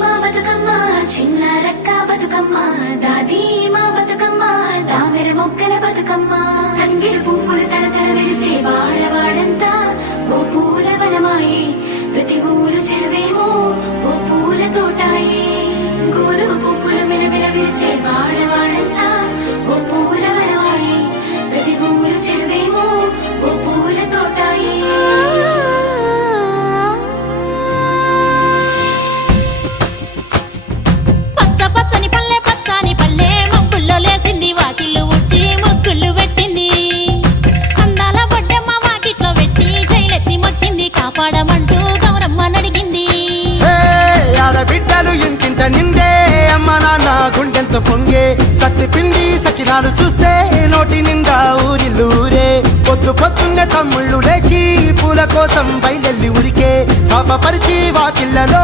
మా బతుకమ్మ చిన్న రక్క బతుకమ్మ దాది మా బతుకమ్మ దామెర మొక్కల బతుకమ్మ తంగిడు పువ్వులు తడతడ వెలిసే వాడవాడంతా ఓ పూల వనమాయే ప్రతి ఊరు చెరువేమో ఓ పూల తోటాయే గోలుగు పువ్వులు మెలమెల విరిసే వాడవాడంతా ఓ పూల వనమాయే ప్రతి ఊరు చెరువేమో ఓ పూల తోటాయే పచ్చని పల్లె పచ్చని పల్లె మబ్బుల్లో లేసింది వాకిళ్ళు ఉడ్చి ముగ్గుళ్ళు పెట్టింది అందాల బొడ్డమ్మ వాకిట్లో పెట్టి జైలెత్తి మొక్కింది కాపాడమంటూ గౌరమ్మ నడిగింది ఆడబిడ్డలు ఇంటింట నిందే అమ్మ నాన్న గుండెంత పొంగే సత్తి పిండి సకినాలు చూస్తే నోటి నిండా ఊరిల్లూరే పొద్దున్నే తమ్ముళ్ళు లేచి పూల కోసం బయలెల్లి ఉరికే శాపపరిచి వాకిళ్ళలో